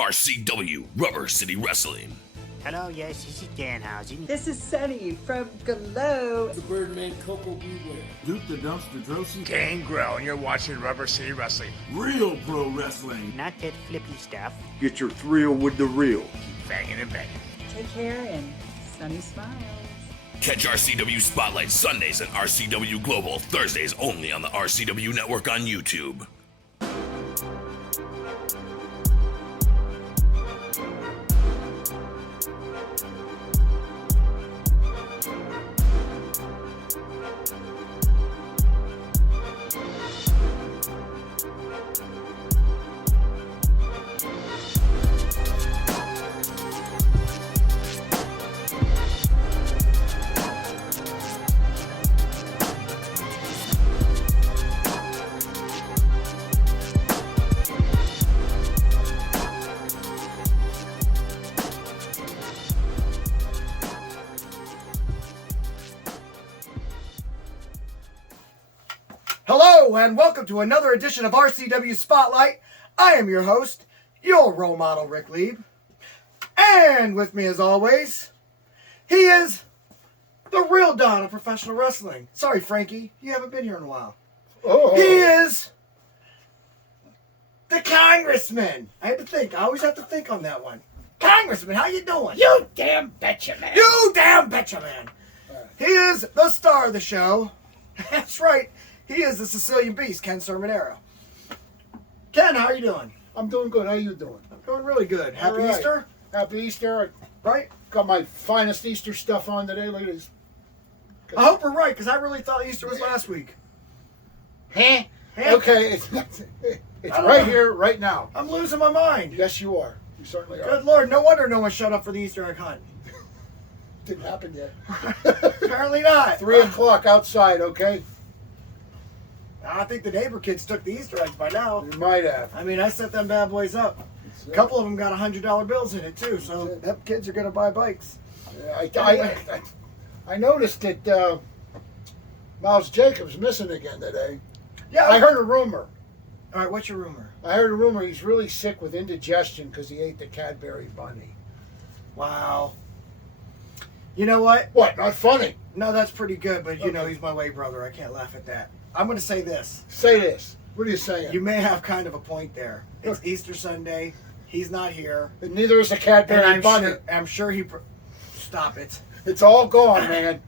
RCW Rubber City Wrestling. Hello, yes, this is Danhausen. This is Sunny from Glow. The Birdman Coco Beware. Duke the Dumpster Drosen. Gangrel, and you're watching Rubber City Wrestling. Real pro wrestling. Not that flippy stuff. Get your thrill with the real. Keep banging and banging. Take care and Sunny smiles. Catch RCW Spotlight Sundays and RCW Global Thursdays only on the RCW Network on YouTube. Hello and welcome to another edition of RCW Spotlight. I am your host, your role model, Rick Lieb. And with me as always, he is the real Don of professional wrestling. Sorry, Frankie, you haven't been here in a while. Oh. He is the Congressman. I had to think. I always have to think on that one. Congressman, how you doing? You damn betcha, man. You damn betcha, man. He is the star of the show. That's right. He is the Sicilian Beast, Ken Sermonero. Ken, how are you doing? I'm doing good. How you doing? I'm doing really good. Happy All right. Easter, Happy Easter. right? Got my finest Easter stuff on today, ladies. I hope we're right, because I really thought Easter was last week. Huh? Okay, it's don't right know. here, right now. I'm losing my mind. Yes, you are. You certainly are. Good Lord, no wonder no one showed up for the Easter egg hunt. Didn't happen yet. Apparently not. 3 o'clock outside, okay? I think the neighbor kids took the Easter eggs by now. You might have. I mean, I set them bad boys up. A couple of them got $100 bills in it, too, so them kids are going to buy bikes. I noticed that Miles Jacobs missing again today. Yeah. I heard a rumor. All right, what's your rumor? I heard a rumor he's really sick with indigestion because he ate the Cadbury bunny. Wow. You know what? What? Not funny. No, that's pretty good, but you know Okay. he's my way brother. I can't laugh at that. I'm going to say this. Say this. What are you saying? You may have kind of a point there. It's Easter Sunday. He's not here. And neither is the Cadbury And bunny. I'm sure he... Stop it. It's all gone, man.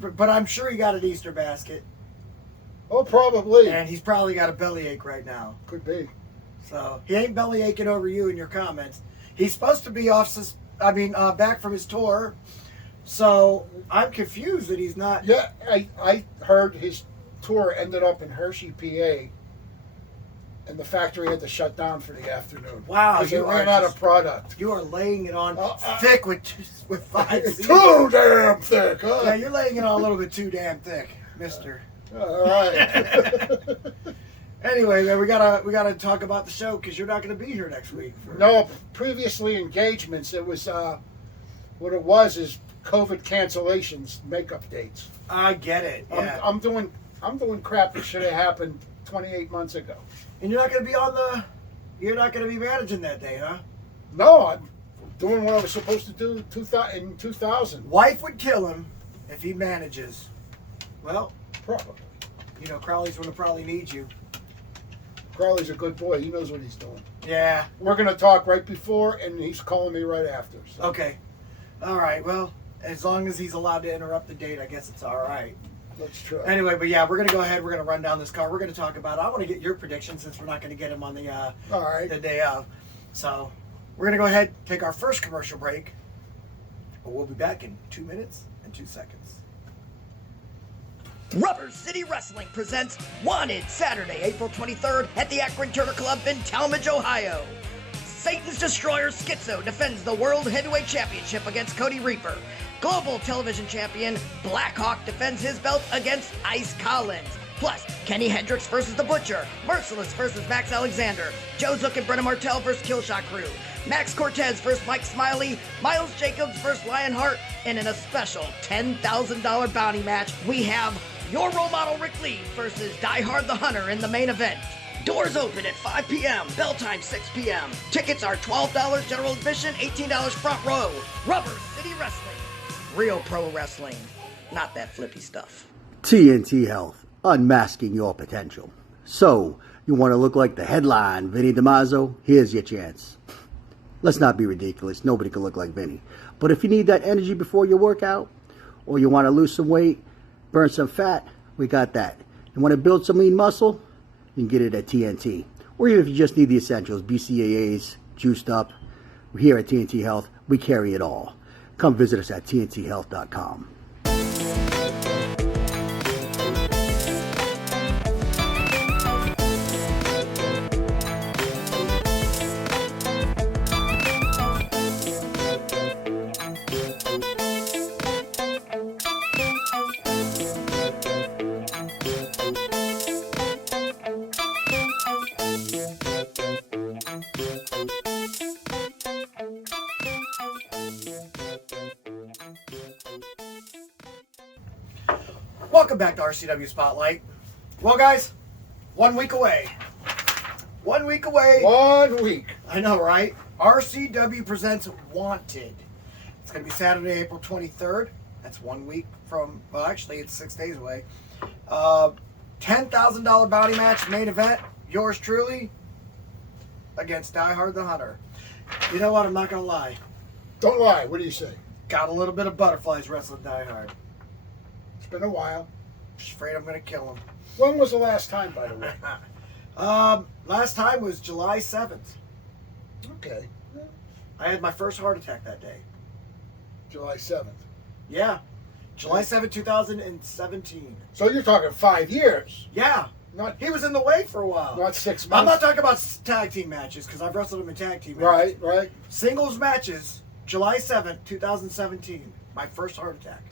But I'm sure he got an Easter basket. Oh, probably. And he's probably got a bellyache right now. Could be. So he ain't belly aching over you in your comments. He's supposed to be back from his tour. So I'm confused that he's not. Yeah, I heard his tour ended up in Hershey, PA, and the factory had to shut down for the afternoon. Wow, because they you ran are out just- of product. You are laying it on thick with 5 It's C's. too damn thick, huh? Yeah, you're laying it on a little bit too damn thick, mister. All right. Anyway, man, we gotta talk about the show because you're not gonna be here next week. No, previously engagements. It was what it was is COVID cancellations, makeup dates. I get it. Yeah. I'm doing crap that should have happened 28 months ago. And you're not gonna be managing that day, huh? No, I'm doing what I was supposed to do in 2000. Wife would kill him if he manages. Well, Probably. you know, Crowley's gonna probably need you. Crowley's a good boy. He knows what he's doing. Yeah. We're going to talk right before, and he's calling me right after. So. Okay. All right. Well, as long as he's allowed to interrupt the date, I guess it's all right. Let's try. Anyway, but yeah, we're going to go ahead. We're going to run down this card. We're going to talk about it. I want to get your prediction since we're not going to get him on the All right. the day of. So we're going to go ahead, take our first commercial break. But we'll be back in 2 minutes and 2 seconds. Rubber City Wrestling presents Wanted Saturday, April 23rd at the Akron Turner Club in Talmadge, Ohio. Satan's Destroyer Schizo defends the World Heavyweight Championship against Cody Reaper. Global Television Champion Blackhawk defends his belt against Ice Collins. Plus, Kenny Hendricks versus The Butcher, Merciless versus Max Alexander, Joe Zook and Brenna Martell versus Killshot Crew, Max Cortez versus Mike Smiley, Miles Jacobs versus Lionheart, and in a special $10,000 bounty match, we have your role model Rick Lee versus Die Hard the Hunter in the main event. Doors open at 5 p.m. Bell time 6 p.m. Tickets are $12 general admission, $18 front row. Rubber City Wrestling. Real pro wrestling. Not that flippy stuff. TNT Health, unmasking your potential. So, you want to look like the headline Vinny DiMaggio? Here's your chance. Let's not be ridiculous. Nobody can look like Vinny. But if you need that energy before your workout, or you want to lose some weight, burn some fat, we got that. You want to build some lean muscle? You can get it at TNT. Or even if you just need the essentials, BCAAs, juiced up. Here at TNT Health, we carry it all. Come visit us at tnthealth.com. Welcome back to RCW Spotlight. Well, guys, 1 week away. 1 week away. 1 week. I know, right? RCW presents Wanted. It's going to be Saturday, April 23rd. That's 1 week from, well, actually, it's 6 days away. $10,000 bounty match, main event. Yours truly against Die Hard the Hunter. You know what? I'm not going to lie. Don't lie. What do you say? Got a little bit of butterflies wrestling Die Hard. It's been a while. Just afraid I'm going to kill him. When was the last time, by the way? Last time was July 7th. Okay. I had my first heart attack that day. July 7th. Yeah. July 7th, 2017. So you're talking 5 years. Yeah. Not He was in the way for a while. not 6 I'm months. not talking about tag team matches because I've wrestled him in tag team matches. Right. Singles matches, July 7th, 2017. My first heart attack.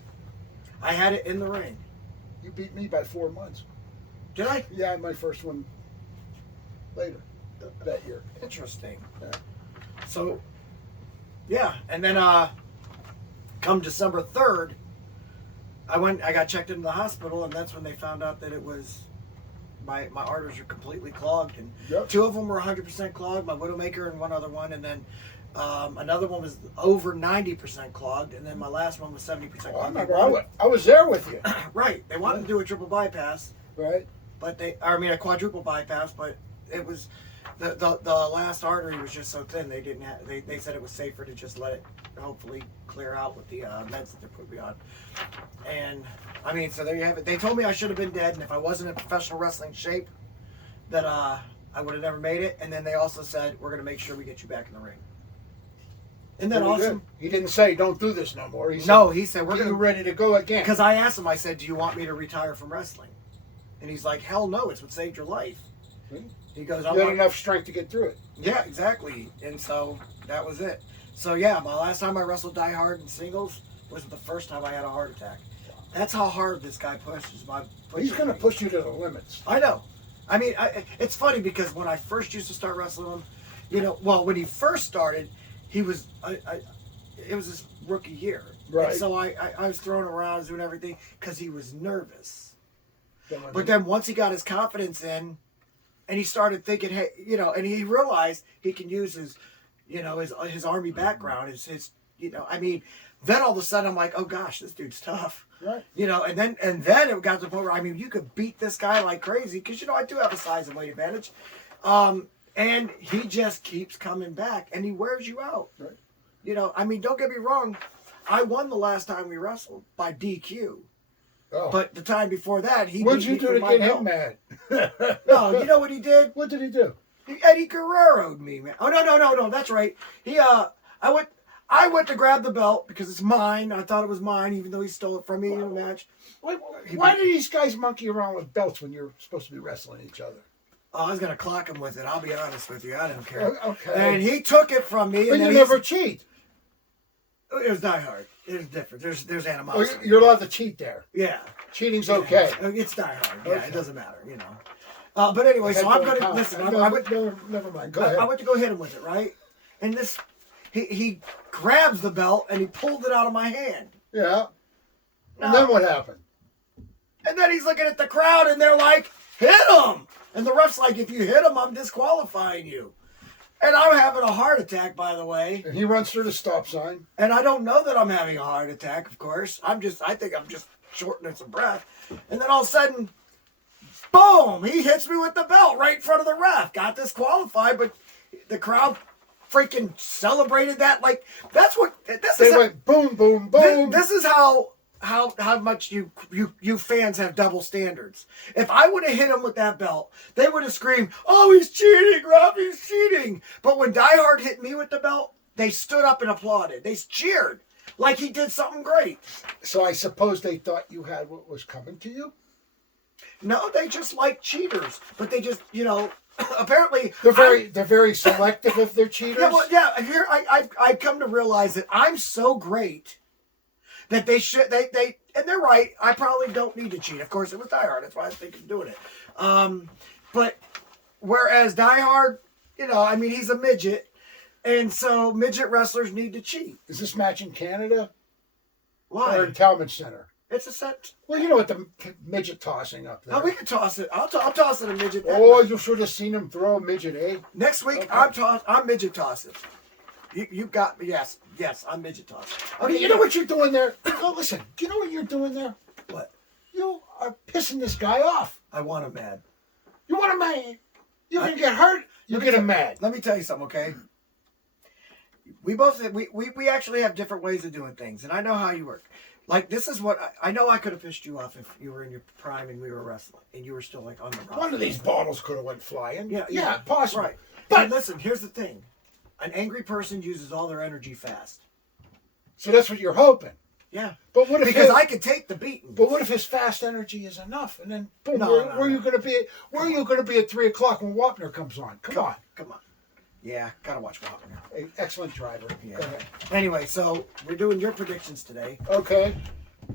I had it in the ring. You beat me by 4 months. Did I? Yeah, my first one later that year. Interesting. Yeah. So, yeah. And then come December 3rd, I got checked into the hospital, and that's when they found out that it was my arteries were completely clogged, and Yep. 2 of them were 100% clogged, my Widowmaker and one other one, and then another one was over 90% clogged, and then my last one was 70% Well, I clogged. remember I was there with you. Right. They wanted to do a triple bypass, Right. but a quadruple bypass, but it was the last artery was just so thin they didn't have, they said it was safer to just let it hopefully clear out with the meds that they're putting me on. And I mean, so there you have it. They told me I should have been dead, and if I wasn't in professional wrestling shape, that I would have never made it. And then they also said, we're going to make sure we get you back in the ring. Isn't that awesome? He didn't say don't do this no more. He said, No, he said we're "Are you going to, ready to go again?" because I asked him, I said, do you want me to retire from wrestling? And he's like, hell no, it's what saved your life. He goes, you I'm had not, enough strength to get through it. yeah, exactly. And so that was it. So yeah, my last time I wrestled Die Hard in singles was the first time I had a heart attack. That's how hard this guy pushes. He's going to push you to the limits. I know. I mean, it's funny because when I first used to start wrestling him, when he first started, he was, it was his rookie year. Right. And so I was throwing around, doing everything because he was nervous. Then But then once he got his confidence in, and he started thinking, hey, and he realized he can use his, his army background, his then all of a sudden I'm like, oh gosh, this dude's tough. Right. And then it got to the point where, you could beat this guy like crazy because, I do have a size and weight advantage. And he just keeps coming back and he wears you out. Right. Don't get me wrong. I won the last time we wrestled by DQ. Oh. But the time before that, he What'd beat you me do for to my get him belt. mad? No, you know what he did? What did he do? He Eddie Guerrero'd me, man. Oh no, that's right. I went to grab the belt because it's mine. I thought it was mine, even though he stole it from me in a match. Why do these guys monkey around with belts when you're supposed to be wrestling each other? Oh, I was gonna clock him with it. I'll be honest with you. I don't care. Okay. And he took it from me. But And you then never cheat. It was Die Hard. It was different. There's Oh, animosity. you're allowed to cheat there. Yeah. Cheating's okay. It's Die Hard. Yeah, Okay. it doesn't matter, But anyway, so I'm gonna listen. Never mind. Go ahead. I went to go hit him with it, right? And he grabs the belt and he pulled it out of my hand. Yeah. And then what happened? And then he's looking at the crowd and they're like, hit him! And the ref's like, if you hit him, I'm disqualifying you. And I'm having a heart attack, by the way. And he runs through the stop sign. And I don't know that I'm having a heart attack, of course. I think I'm just shortening some breath. And then all of a sudden, boom, he hits me with the belt right in front of the ref. Got disqualified, but the crowd freaking celebrated that. Like, that's what, They went boom, boom, boom. This is how much you fans have double standards. If I would have hit him with that belt, they would have screamed, "Oh, he's cheating, Rob, he's cheating." But when Die Hard hit me with the belt, they stood up and applauded. They cheered like he did something great. So I suppose they thought you had what was coming to you? No, they just like cheaters. But they just, apparently They're very selective if they're cheaters. Yeah, well, yeah. Here I've come to realize that I'm so great that they and they're right. I probably don't need to cheat. Of course, it was Die Hard. That's why I was thinking of doing it. But whereas Die Hard, he's a midget, and so midget wrestlers need to cheat. Is this match in Canada? Why? Or in Talmadge Center? It's a set. Well, you know what, the midget tossing up there. Oh, we can toss it. I'll toss it a midget. Oh, you should have seen him throw a midget, eh? Next week, Okay. I'm midget tossing. You got me. Yes, I'm midget tossing. Okay, you know what you're doing there? Oh, listen, do you know what you're doing there? What? You are pissing this guy off. I want him mad. You want him mad? You're going to get hurt, you get him mad. Let me tell you something, okay? We actually have different ways of doing things, and I know how you work. Like, this is what I know. I could have pissed you off if you were in your prime and we were wrestling, and you were still like on the rock. One of these bottles could have went flying. Yeah, possible. Right. But listen, here's the thing: an angry person uses all their energy fast. So that's what you're hoping. Yeah. But what if because I could take the beating. But what if his fast energy is enough, and then boom, No, where are you going to be? Where are you going to be at 3:00 when Wapner comes on? Come on. Yeah, gotta watch Wapner. Excellent driver. Yeah. Anyway, so we're doing your predictions today. Okay.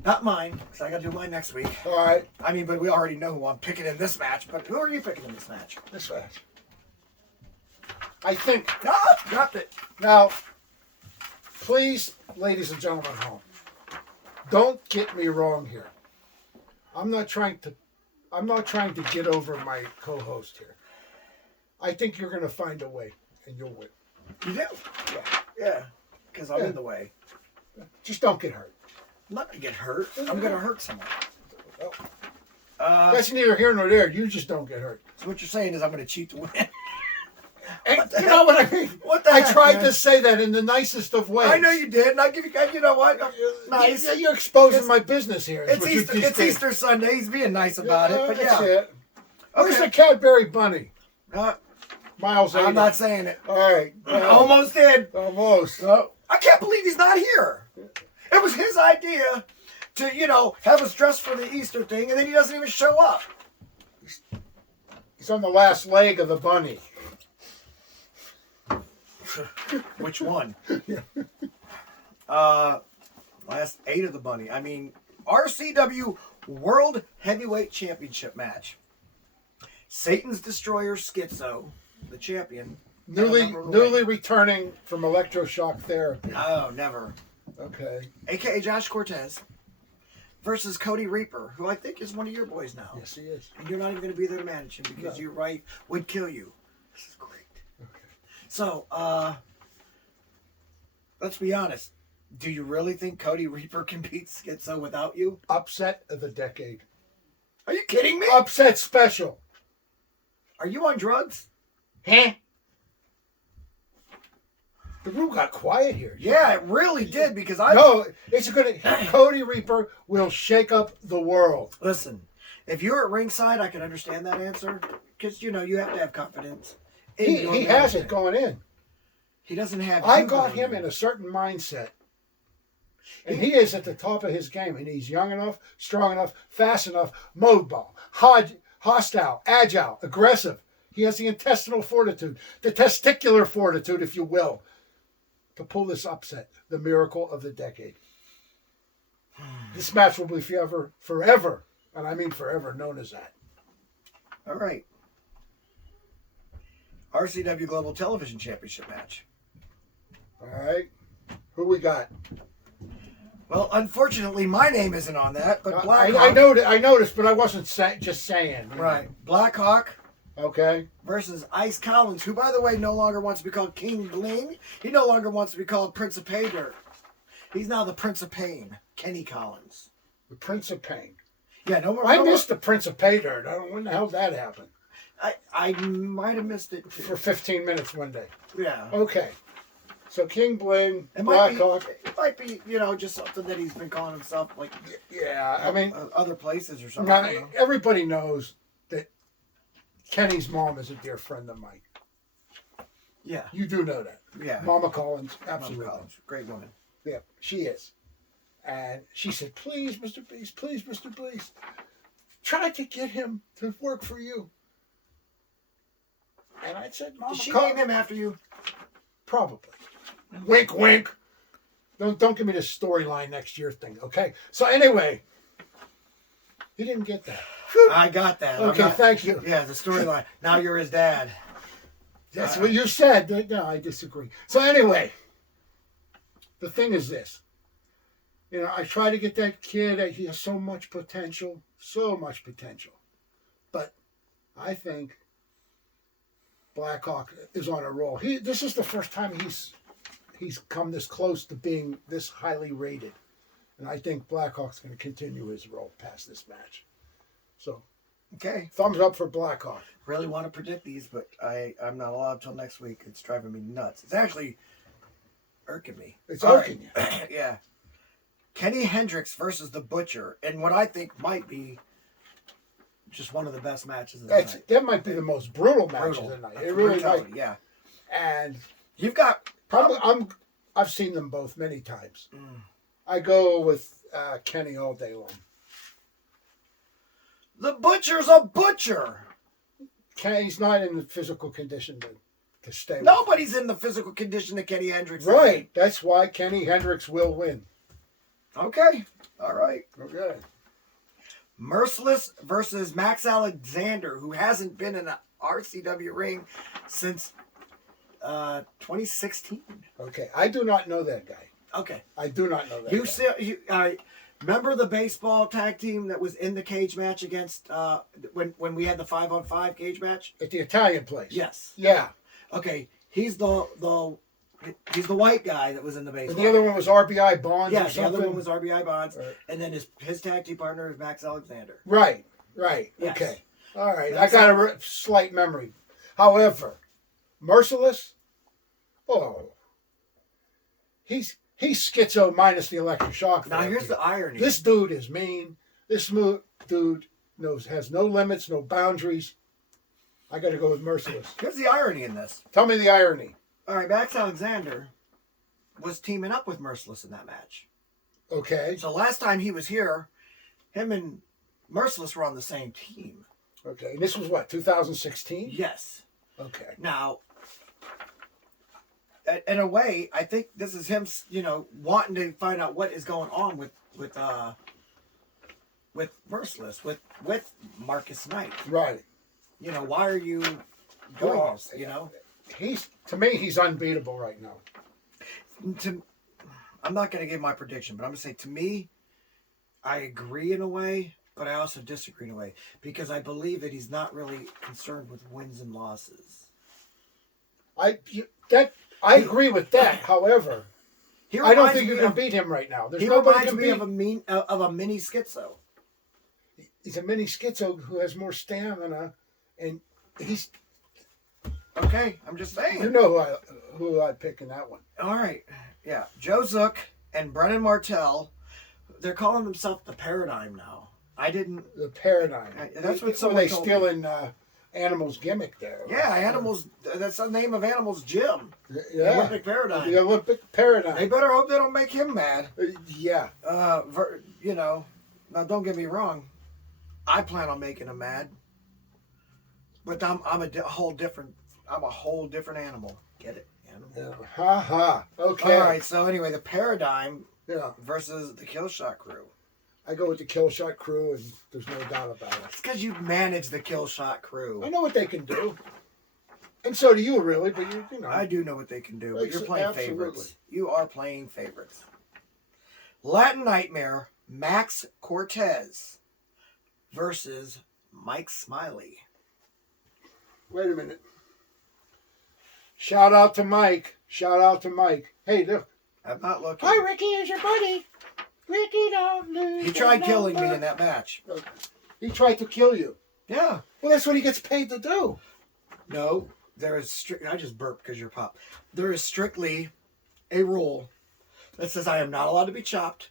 Not mine, because I got to do mine next week. All right. But we already know who I'm picking in this match. But who are you picking in this match? This match. I think. Dropped it. Now, please, ladies and gentlemen at home, don't get me wrong here. I'm not trying to get over my co-host here. I think you're going to find a way, and you'll win. You do? Yeah. Because I'm in the way. Just don't get hurt. I'm not going to get hurt. I'm going to hurt someone. That's neither here nor there. You just don't get hurt. So what you're saying is I'm going to cheat to win. You know what I mean? What the I heck, tried man? to say that in the nicest of ways. I know you did, and I give you. You know what? Nice. You're exposing my business here. It's Easter. It's Easter Sunday. He's being nice about it, but that's yeah. it. Where's the Cadbury bunny? Miles. I'm not saying it. All right. Almost did. Almost. I can't believe he's not here. It was his idea to, have us dressed for the Easter thing, and then he doesn't even show up. He's on the last leg of the bunny. Which one? Last 8 of the bunny. RCW World Heavyweight Championship match. Satan's Destroyer Schizo, the champion. Newly returning from electroshock therapy. Oh, never. Okay. AKA Josh Cortez versus Cody Reaper, who I think is one of your boys now. Yes, he is. And you're not even going to be there to manage him because your wife would kill you. This is great. Okay. So, let's be honest. Do you really think Cody Reaper can beat Schizo without you? Upset of the decade. Are you kidding me? Upset special. Are you on drugs? Huh? The room got quiet here. Yeah, it really did because it's gonna. Cody Reaper will shake up the world. Listen, if you're at ringside, I can understand that answer because you have to have confidence. He has it going in. He doesn't have. I got him in a certain mindset, and he is at the top of his game. And he's young enough, strong enough, fast enough, mobile, hostile, agile, aggressive. He has the intestinal fortitude, the testicular fortitude, if you will, to pull this upset, the miracle of the decade. This match will be forever, and I mean forever, known as that. All right. RCW Global Television Championship match. All right. Who we got? Well, unfortunately, my name isn't on that, but Black I noticed, but I wasn't just saying. Right. Black Hawk Okay. versus Ice Collins, who, by the way, no longer wants to be called King Bling. He no longer wants to be called Prince of Pay Dirt. He's now the Prince of Pain, Kenny Collins. The Prince of Pain. Yeah, no more. I missed the Prince of Pay Dirt. I don't know when the hell that happened. I might have missed it too. For 15 minutes one day. Yeah. Okay. So King Bling, It Blackhawk. might be, just something that he's been calling himself, like, Yeah, I mean, other places or something. now, everybody knows that Kenny's mom is a dear friend of mine. Yeah. You do know that. Yeah. Mama Collins, absolutely. Mama Collins, great woman. Yeah, she is. And she said, please, Mr. Beast, please, Mr. Beast, try to get him to work for you. And I said, Mama Did she Collins. name him after you? Probably. Wink, wink. Don't give me this storyline next year thing, okay? So anyway, you didn't get that. I got that. Okay, thank you. Yeah, the storyline. Now you're his dad. That's what you said. No, I disagree. So anyway, the thing is this. I try to get that kid. He has so much potential. But I think Blackhawk is on a roll. This is the first time he's come this close to being this highly rated. And I think Blackhawk's going to continue his role past this match. So, okay. Thumbs up for Blackhawk. Really want to predict these, but I'm not allowed till next week. It's driving me nuts. It's actually irking me. It's irking you. Yeah. Kenny Hendricks versus the Butcher, and what I think might be just one of the best matches of the night. That might be the most brutal match of the night. It really might. Yeah. And you've got probably I've seen them both many times. I go with Kenny all day long. The Butcher's a butcher. He's not in the physical condition to stay. Nobody's in the physical condition that Kenny Hendricks is. Right. That's why Kenny Hendricks will win. Okay. All right. Okay. Merciless versus Max Alexander, who hasn't been in an RCW ring since 2016. Okay. I do not know that guy. Okay. I do not know that guy. Remember the baseball tag team that was in the cage match against when we had the 5-on-5 cage match at the Italian place? Yes. Yeah. Okay. He's the white guy that was in the baseball. And the other one was RBI Bonds. Yeah, or the other something? one was RBI Bonds, Right. and then his tag team partner is Max Alexander. Right. Yes. Okay. All right. I got a slight memory. However, Merciless, he's schizo minus the electric shock. Now here's the irony. This dude is mean. This dude has no limits, no boundaries. I got to go with Merciless. Here's the irony in this. Tell me the irony. All right, Max Alexander was teaming up with Merciless in that match. Okay. So last time he was here, him and Merciless were on the same team. Okay. And this was what, 2016? Yes. Okay. Now, in a way, I think this is him, wanting to find out what is going on with Merciless, with Marcus Knight. Right. Why are you doing this? To me, he's unbeatable right now. I'm not going to give my prediction, but I'm going to say, to me, I agree in a way, but I also disagree in a way, because I believe that he's not really concerned with wins and losses. I agree with that. However, I don't think you can beat him right now. He reminds me of a mini schizo. He's a mini schizo who has more stamina, and he's. Okay, I'm just saying. You know who I'd pick in that one. All right, yeah, Joe Zook and Brennan Martell. They're calling themselves the Paradigm now. The Paradigm. That's what someone told me. They stealing Animal's gimmick there. Yeah, Animals. That's the name of Animal's gym. Yeah. The Olympic Paradigm. The Olympic Paradigm. They better hope they don't make him mad. Yeah. Now don't get me wrong. I plan on making him mad. But I'm a whole different animal. Get it? Animal. Ha. Okay. All right. So anyway, the Paradigm versus the Killshot Crew. I go with the Killshot Crew, and there's no doubt about it. It's because you've managed the Killshot Crew. I know what they can do, and so do you, really. But you know, I do know what they can do. But you're playing Absolutely. favorites. You are playing favorites. Latin Nightmare Max Cortez versus Mike Smiley. Wait a minute. Shout out to Mike. Shout out to Mike. Hey, look. I'm not looking. Hi, Ricky. Here's your buddy. Ricky, don't lose. He tried killing me in that match. He tried to kill you. Yeah. Well, that's what he gets paid to do. No, there is I just burped because you're pop. There is strictly a rule that says I am not allowed to be chopped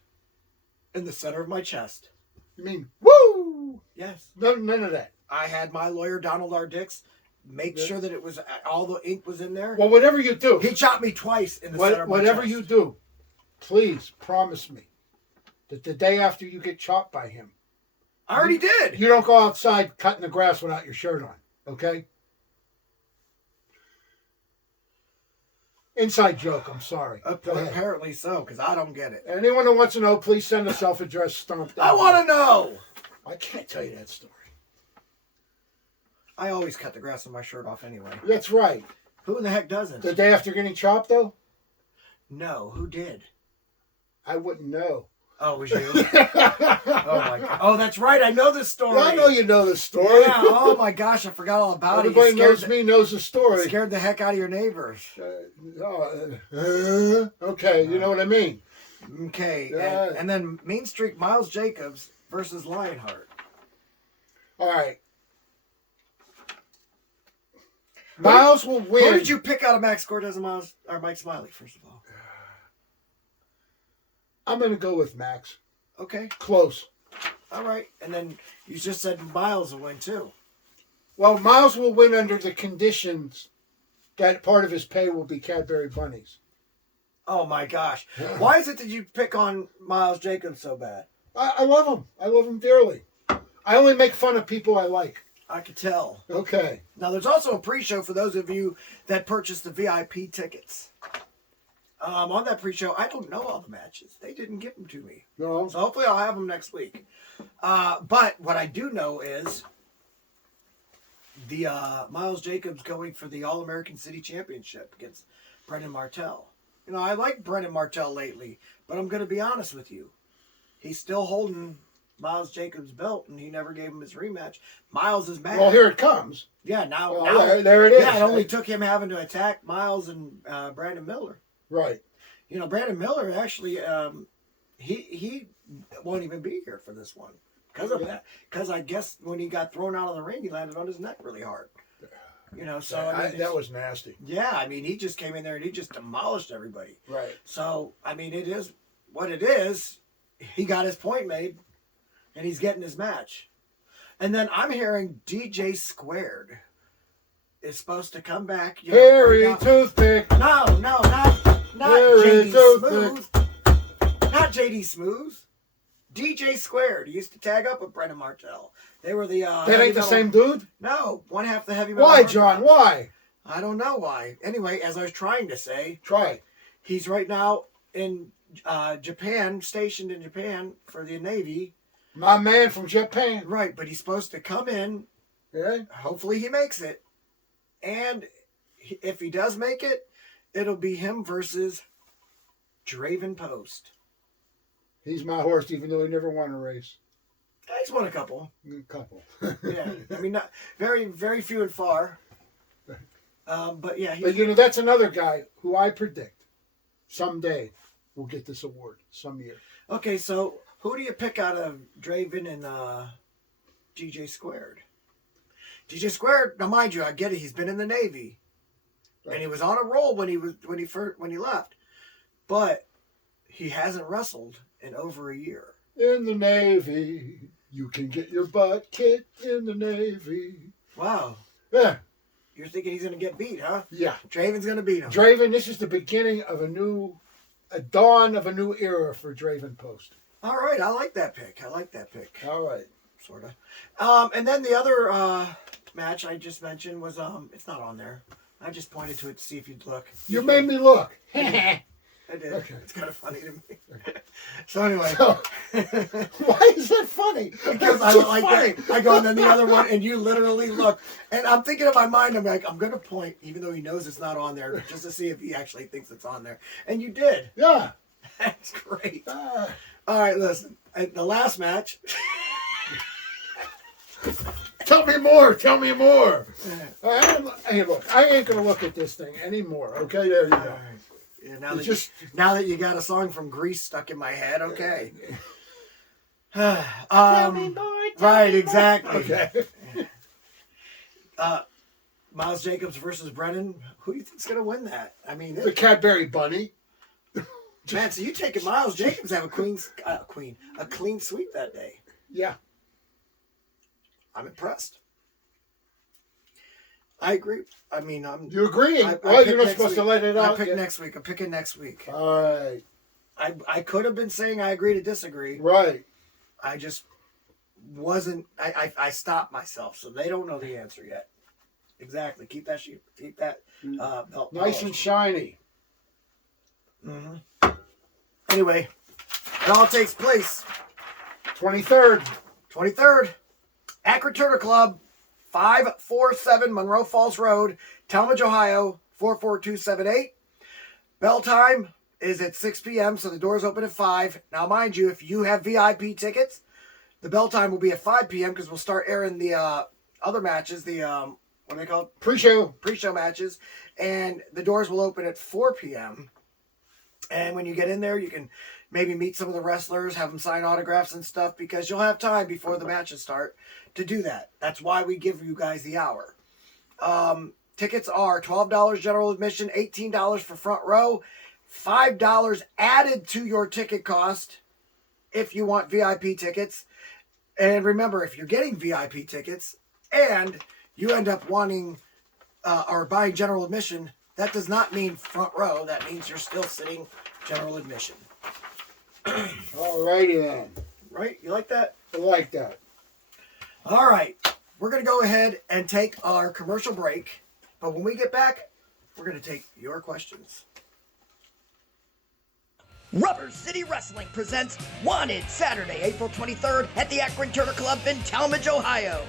in the center of my chest. You mean, woo? Yes. None of that. I had my lawyer, Donald R. Dix, make sure that it was all the ink was in there. Well, whatever you do. He chopped me twice in the center of my Whatever chest. you do, please promise me that the day after you get chopped by him, I already did. you don't go outside cutting the grass without your shirt on, okay? Inside joke, I'm sorry. Go ahead. Apparently so, because I don't get it. Anyone who wants to know, please send a self-addressed stomp. I want to know. I can't tell you that story. I always cut the grass with my shirt off anyway. That's right. Who in the heck doesn't? The day after getting chopped, though? No, who did? I wouldn't know. Oh, it was you? Oh, my God. Oh, that's right. I know this story. Well, I know you know the story. Yeah. Oh, my gosh. I forgot all about Everybody it. knows me, knows the story. Scared the heck out of your neighbors. Okay, you know what I mean. Okay. And then Mean Streak Miles Jacobs versus Lionheart. All right. Miles will win. Who did you pick out of Max Cortez and Miles or Mike Smiley, first of all? I'm going to go with Max. Okay. Close. All right. And then you just said Miles will win, too. Well, Miles will win under the conditions that part of his pay will be Cadbury bunnies. Oh, my gosh. Why is it that you pick on Miles Jacobs so bad? I love him. I love him dearly. I only make fun of people I like. I could tell. Okay. Now, there's also a pre-show for those of you that purchased the VIP tickets. On that pre-show, I don't know all the matches. They didn't give them to me. No. So hopefully I'll have them next week. But what I do know is the Miles Jacobs going for the All-American City Championship against Brendan Martell. You know, I like Brendan Martell lately, but I'm going to be honest with you. He's still holding Miles Jacobs' belt, and he never gave him his rematch. Miles is mad. Well, here it comes. Yeah, now, there it is. Yeah, it only took him having to attack Miles and Brandon Miller. Right. You know, Brandon Miller actually, he won't even be here for this one because of that. Because I guess when he got thrown out of the ring, he landed on his neck really hard. You know, so I mean, that was nasty. Yeah, I mean, he just came in there and he just demolished everybody. Right. So I mean, it is what it is. He got his point made, and he's getting his match. And then I'm hearing DJ Squared is supposed to come back. Harry Toothpick. No, not Harry JD Toothpick. Smooth. Not JD Smooth. DJ Squared. He used to tag up with Brendan Martell. They were the. That ain't the same dude? No, one half the heavy metal. Why, John? Why? I don't know why. Anyway, as I was trying to say. Try. He's right now in Japan, stationed in Japan for the Navy. My man from Japan. Right, but he's supposed to come in. Yeah. Hopefully he makes it. And if he does make it, it'll be him versus Draven Post. He's my horse, even though he never won a race. He's won a couple. Yeah, I mean, not very, very few and far. But yeah, but you know, that's another guy who I predict someday will get this award some year. Okay, so who do you pick out of Draven and DJ Squared? DJ Squared, now mind you, I get it. He's been in the Navy, and he was on a roll when he left, but he hasn't wrestled in over a year. In the Navy, you can get your butt kicked in the Navy. Wow. Yeah. You're thinking he's going to get beat, huh? Yeah. Draven's going to beat him. Draven, this is the beginning of a dawn of a new era for Draven Post. All right, I like that pick. All right. Sort of. And then the other match I just mentioned was, it's not on there. I just pointed to it to see if you'd look. You made me look. I did. Okay. It's kind of funny to me. So anyway. Why is that funny? Because I don't like that. I go, and then the other one, and you literally look. And I'm thinking in my mind, I'm like, I'm going to point, even though he knows it's not on there, just to see if he actually thinks it's on there. And you did. Yeah. That's great. All right, listen. The last match. Tell me more. Tell me more. Hey, look, I ain't gonna look at this thing anymore. Okay, there you go. Yeah, now that you got a song from Grease stuck in my head, okay. Right, exactly. Okay. Miles Jacobs versus Brennan. Who do you think's gonna win that? I mean, The Cadbury Bunny. man. So you taking Miles Jacobs to have a clean sweep that day? Yeah. I'm impressed. I agree. I mean, You agreeing? I You're not supposed to let it out. I pick next week. I'm picking next week. All right. I could have been saying I agree to disagree. Right. I just wasn't. I stopped myself, so they don't know the answer yet. Exactly. Keep that sheet. Keep that belt Nice and shiny. Mm-hmm. Anyway, it all takes place 23rd. Akron Turner Club, 547 Monroe Falls Road, Talmadge, Ohio, 44278. Bell time is at 6 p.m., so the doors open at 5. Now, mind you, if you have VIP tickets, the bell time will be at 5 p.m. because we'll start airing the other matches, the, what are they called? Pre-show matches, and the doors will open at 4 p.m. And when you get in there, you can maybe meet some of the wrestlers, have them sign autographs and stuff, because you'll have time before the matches start to do that. That's why we give you guys the hour. Tickets are $12 general admission, $18 for front row, $5 added to your ticket cost if you want VIP tickets. And remember, if you're getting VIP tickets and you end up wanting or buying general admission, that does not mean front row. That means you're still sitting general admission. All righty then. Right? You like that? I like that. All right. We're going to go ahead and take our commercial break. But when we get back, we're going to take your questions. Rubber City Wrestling presents Wanted Saturday, April 23rd at the Akron Turner Club in Talmadge, Ohio.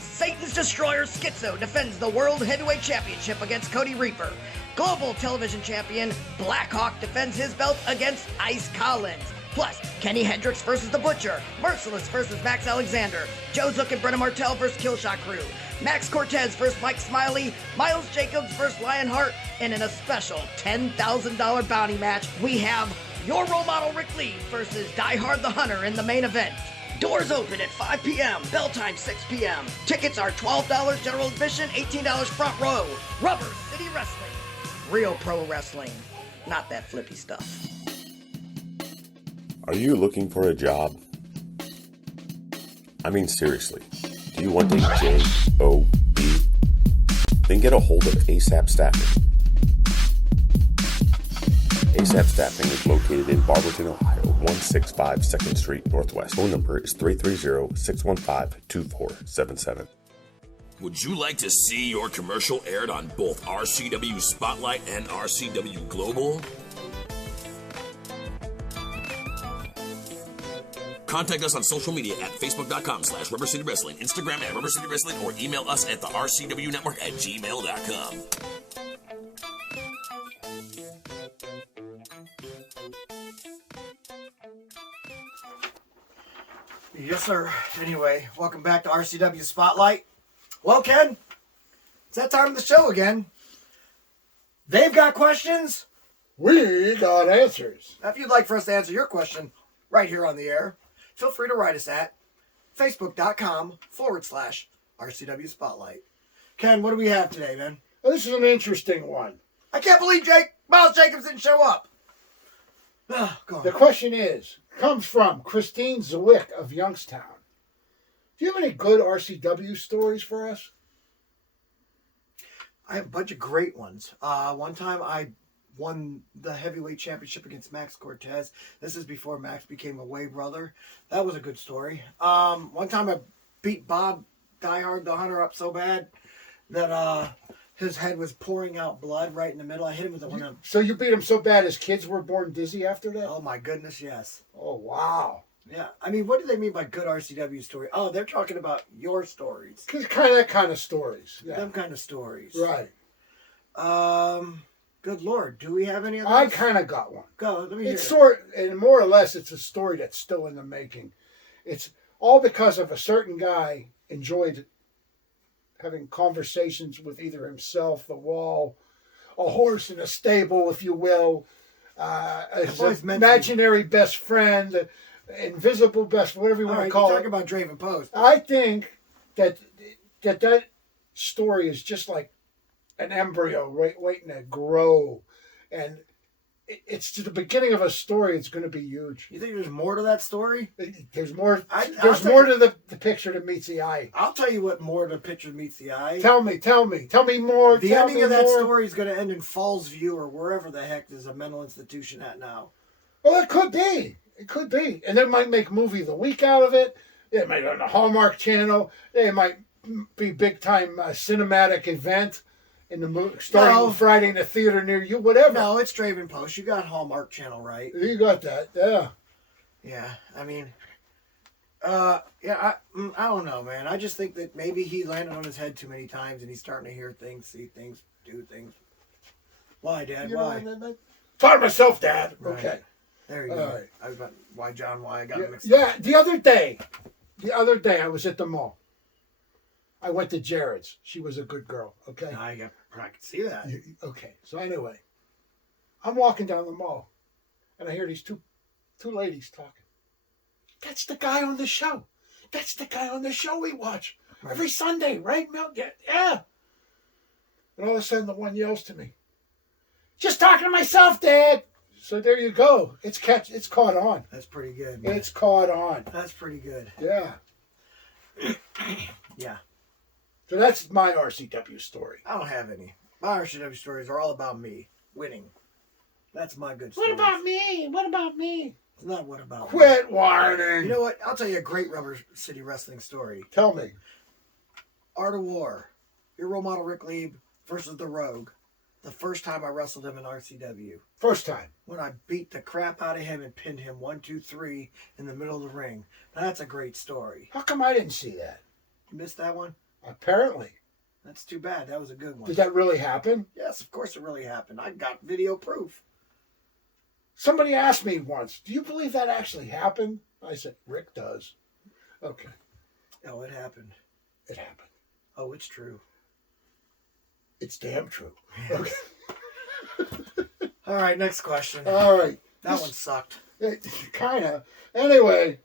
Satan's Destroyer Schizo defends the World Heavyweight Championship against Cody Reaper. Global Television Champion Blackhawk defends his belt against Ice Collins. Plus, Kenny Hendricks versus The Butcher, Merciless versus Max Alexander, Joe Zook and Brennan Martell versus Killshot Crew, Max Cortez versus Mike Smiley, Miles Jacobs versus Lionheart, and in a special $10,000 bounty match, we have your role model Rick Lee versus Die Hard the Hunter in the main event. Doors open at 5 p.m., bell time 6 p.m. Tickets are $12 general admission, $18 front row. Rubber City Wrestling. Real pro wrestling, not that flippy stuff. Are you looking for a job? I mean, seriously, do you want a job? Then get a hold of ASAP Staffing. ASAP Staffing is located in Barberton, Ohio, 165 2nd Street Northwest. Phone number is 330-615-2477. Would you like to see your commercial aired on both RCW Spotlight and RCW Global? Contact us on social media at facebook.com/Rubber City Wrestling, Instagram at Rubber City Wrestling, or email us at the RCW Network at gmail.com. Yes, sir. Anyway, welcome back to RCW Spotlight. Well, Ken, it's that time of the show again. They've got questions. We got answers. Now, if you'd like for us to answer your question right here on the air, feel free to write us at facebook.com/RCW Spotlight. Ken, what do we have today, man? Well, this is an interesting one. I can't believe Miles Jacobs didn't show up. Go on. The question comes from Christine Zwick of Youngstown. Do you have any good RCW stories for us? I have a bunch of great ones. One time I won the heavyweight championship against Max Cortez. This is before Max became a Way brother. That was a good story. One time I beat Bob Die Hard the Hunter up so bad that his head was pouring out blood right in the middle. I hit him with one of them. So you beat him so bad his kids were born dizzy after that? Oh my goodness, yes. Oh, wow. Yeah. I mean, what do they mean by good RCW story? Oh, they're talking about your stories. That kind of stories. Yeah. Them kind of stories. Right. Good Lord. Do we have any of those? I kind of got one. Go. Let me hear it. And more or less, it's a story that's still in the making. It's all because of a certain guy enjoyed having conversations with either himself, the wall, a horse in a stable, if you will, his imaginary best friend, invisible best, whatever you want to call it. Talk about Draven Post. I think that story is just like an embryo waiting to grow, and it's to the beginning of a story. It's going to be huge. You think there's more to that story? There's more. There's more to the picture that meets the eye. I'll tell you what more to the picture meets the eye. Tell me more. The ending of that story is going to end in Fallsview or wherever the heck there's a mental institution at now. Well, it could be. It could be, and they might make movie of the week out of it. They might on the Hallmark Channel. They might be big time cinematic event. In the movie, starting Friday in the theater near you, whatever. No, it's Draven Post. You got Hallmark Channel, right? You got that, yeah. Yeah, I mean, I don't know, man. I just think that maybe he landed on his head too many times, and he's starting to hear things, see things, do things. Why, Dad? Why? Talk to myself, Dad. Right. Okay. There you go. Right. I was about, why, John? Why I got mixed up? Yeah, the other day, I was at the mall. I went to Jared's. She was a good girl, okay? I can see that. Okay, so anyway, I'm walking down the mall, and I hear these two ladies talking. That's the guy on the show. That's the guy on the show we watch every Sunday, right, Mel? Yeah. And all of a sudden, the one yells to me, "Just talking to myself, Dad." So there you go. It's caught on. That's pretty good, man. It's caught on. That's pretty good. Yeah. Yeah. So that's my RCW story. I don't have any. My RCW stories are all about me winning. That's my good story. What about me? What about me? It's not what about me. Quit whining. You know what? I'll tell you a great Rubber City Wrestling story. Tell me. Art of War. Your role model Rick Lieb versus the Rogue. The first time I wrestled him in RCW. First time. When I beat the crap out of him and pinned him 1, 2, 3 in the middle of the ring. Now that's a great story. How come I didn't see that? You missed that one? Apparently. That's too bad. That was a good one. Did that really happen? Yes, of course it really happened. I got video proof. Somebody asked me once, "Do you believe that actually happened?" I said, "Rick does." Okay. Oh, it happened. It happened. Oh, it's true. It's damn true. Yes. Okay. All right, next question. All right. That one sucked. Kind of. Anyway,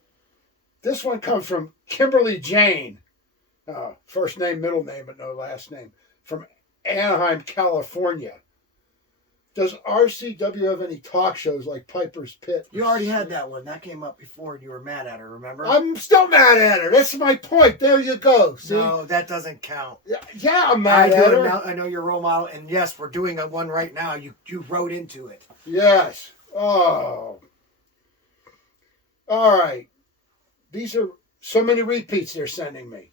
this one comes from Kimberly Jane. First name, middle name, but no last name. From Anaheim, California. Does RCW have any talk shows like Piper's Pit? You already had that one. That came up before and you were mad at her, remember? I'm still mad at her. That's my point. There you go. See? No, that doesn't count. Yeah, I'm mad at her. I know you're a role model, and yes, we're doing one right now. You wrote into it. Yes. Oh. All right. These are so many repeats they're sending me.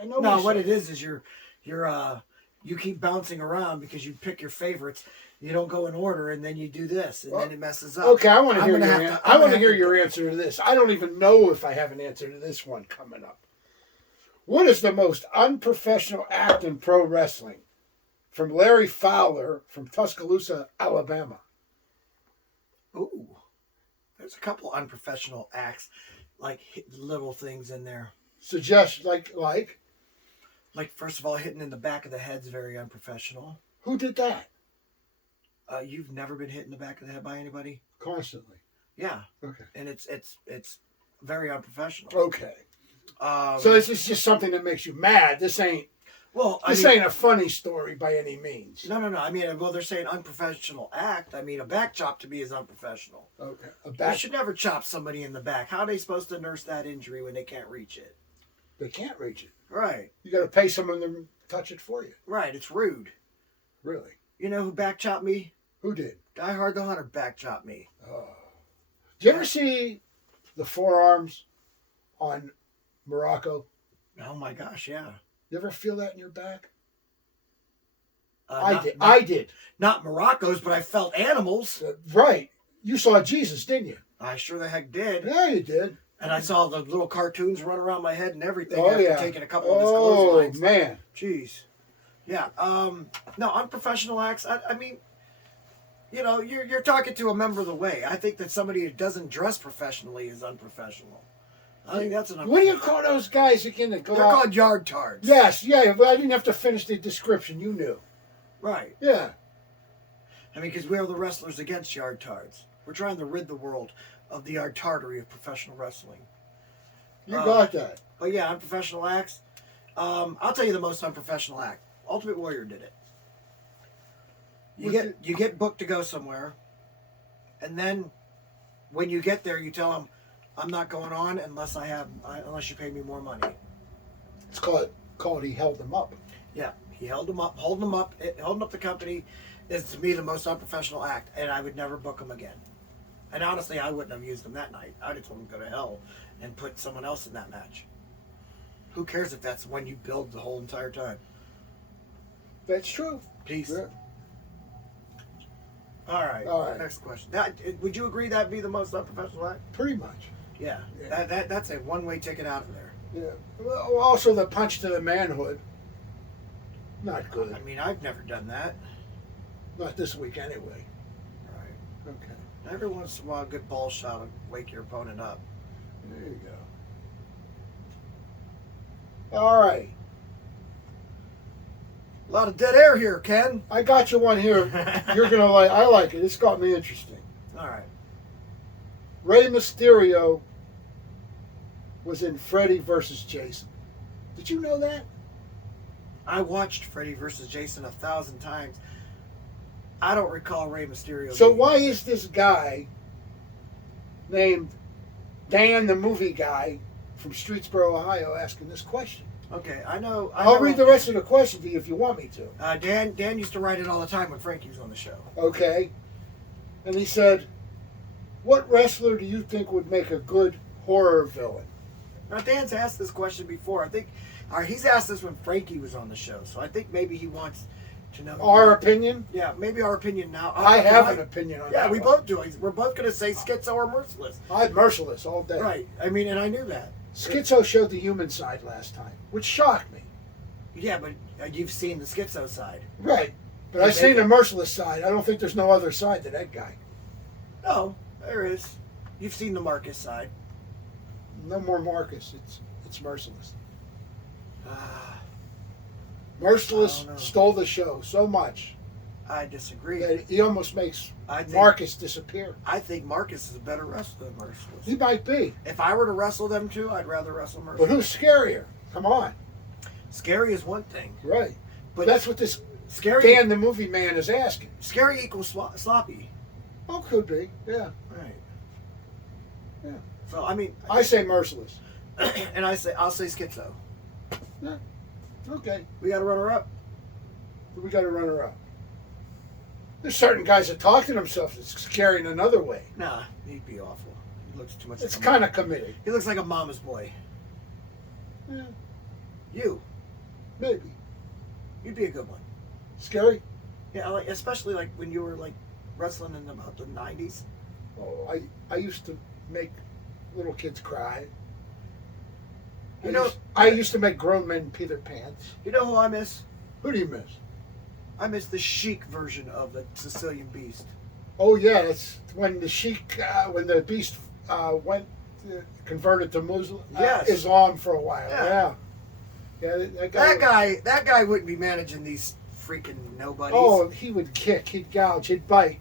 I know. No, what it is you keep bouncing around because you pick your favorites. You don't go in order, and then you do this, and then it messes up. Okay, I want to hear your answer to this. I don't even know if I have an answer to this one coming up. What is the most unprofessional act in pro wrestling? From Larry Fowler from Tuscaloosa, Alabama. Ooh, there's a couple unprofessional acts, like little things in there. Suggest like first of all, hitting in the back of the head's very unprofessional. Who did that? You've never been hit in the back of the head by anybody? Constantly. Yeah. Okay. And it's very unprofessional. Okay. So this is just something that makes you mad. This ain't a funny story by any means. No. I mean, they're saying unprofessional act. I mean, a back chop to me is unprofessional. Okay. You should never chop somebody in the back. How are they supposed to nurse that injury when they can't reach it? They can't reach it. Right. You got to pay someone to touch it for you. Right. It's rude. Really? You know who back chopped me? Who did? Die Hard the Hunter back chopped me. Oh. Did you ever see the forearms on Morocco? Oh my gosh, yeah. You ever feel that in your back? I did. Not Morocco's, but I felt animals. Right. You saw Jesus, didn't you? I sure the heck did. Yeah, you did. And I saw the little cartoons run around my head and everything after taking a couple of his clotheslines. Oh, man. Jeez. Yeah. No, unprofessional acts. I mean, you know, you're talking to a member of the way. I think that somebody who doesn't dress professionally is unprofessional. I think that's an. What do you call those guys again that go They're out? called yard tards. Yes, yeah, but I didn't have to finish the description. You knew. Right. Yeah. I mean, because we are the wrestlers against yard tards. We're trying to rid the world of the yard tardery of professional wrestling. You got that. But yeah, unprofessional acts. I'll tell you the most unprofessional act. Ultimate Warrior did it. You get booked to go somewhere, and then when you get there, you tell them, "I'm not going on unless you pay me more money." It's called he held them up. Yeah, he held them up. Holding up the company is to me the most unprofessional act, and I would never book him again. And honestly, I wouldn't have used him that night. I'd have told him to go to hell and put someone else in that match. Who cares if that's when you build the whole entire time? That's true. Peace. Yeah. All right. All right. Next question. Would you agree that'd be the most unprofessional act? Pretty much. Yeah. That's a one-way ticket out of there. Yeah. Well, also the punch to the manhood. Not good. I mean, I've never done that. Not this week anyway. Right. Okay. Every once in a while, a good ball shot will wake your opponent up. There you go. All right. A lot of dead air here, Ken. I got you one here. You're going to like. I like it. It's got me interesting. All right. Rey Mysterio was in Freddie versus Jason. Did you know that? I watched Freddie versus Jason 1,000 times. I don't recall Rey Mysterio. So why is this guy named Dan the Movie Guy from Streetsboro, Ohio, asking this question? Okay, I know. I'll read the rest of the question to you if you want me to. Dan used to write it all the time when Frankie was on the show. Okay. And he said, what wrestler do you think would make a good horror villain? Now, Dan's asked this question before. I think he's asked this when Frankie was on the show. So I think maybe he wants to know. Our opinion? Yeah, maybe our opinion now. I have an opinion on that. Yeah, we both do. We're both going to say Schizo or Merciless. I'm Merciless all day. Right. I mean, and I knew that. Schizo showed the human side last time, which shocked me. Yeah, but you've seen the Schizo side. Right. But I've seen the Merciless side. I don't think there's no other side to that guy. No, there is. You've seen the Marcus side. No more Marcus. It's Merciless. Merciless stole the show so much. I disagree. That he almost makes Marcus disappear. I think Marcus is a better wrestler than Merciless. He might be. If I were to wrestle them two, I'd rather wrestle Merciless. But who's scarier? Come on. Scary is one thing. Right. But that's what this scary Dan the Movie Man is asking. Scary equals sloppy. Oh, could be. Yeah. Right. Yeah. So, I mean... I say Merciless. And I'll say Schizo. Yeah. Okay. We got to run her up. We got to run her up. There's certain guys that talk to themselves that's scary in another way. Nah, he'd be awful. He looks too much. It's kind of committed. He looks like a mama's boy. Yeah. You. Maybe. You'd be a good one. Scary? Yeah, like, especially like when you were like wrestling in about the 90s. Oh, I used to make little kids cry. I used to make grown men pee their pants. You know who I miss? Who do you miss? I miss the chic version of the Sicilian Beast. Oh yeah, that's when the Sheik, when the Beast went converted to Muslim, Islam for a while. Yeah, that guy wouldn't be managing these freaking nobodies. Oh, he would kick, he'd gouge, he'd bite,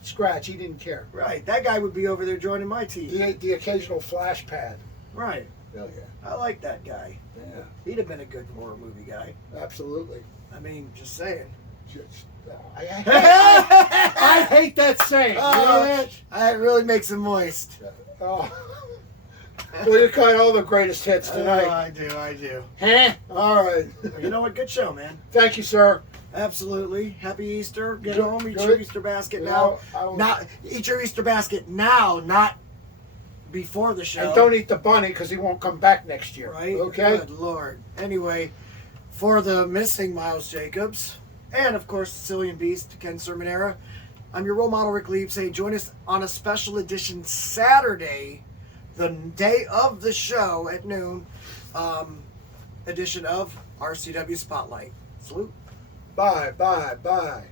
scratch. He didn't care. Right, that guy would be over there joining my team. The occasional flash pad. Right. Oh yeah. I like that guy. Yeah. He'd have been a good horror movie guy. Absolutely. I mean, just saying. I hate that saying. You know that? It really makes him moist. Oh. Well, you got all the greatest hits tonight. I do. Huh? All right. You know what? Good show, man. Thank you, sir. Absolutely. Happy Easter. Get Good, home, eat good. your Easter basket now. Eat your Easter basket now, not before the show. And don't eat the bunny because he won't come back next year. Right? Okay? Good Lord. Anyway, for the missing Miles Jacobs, and of course, Sicilian Beast, Ken Sermonera, I'm your role model, Rick Lieb, saying join us on a special edition Saturday, the day of the show at noon, edition of RCW Spotlight. Salute. Bye.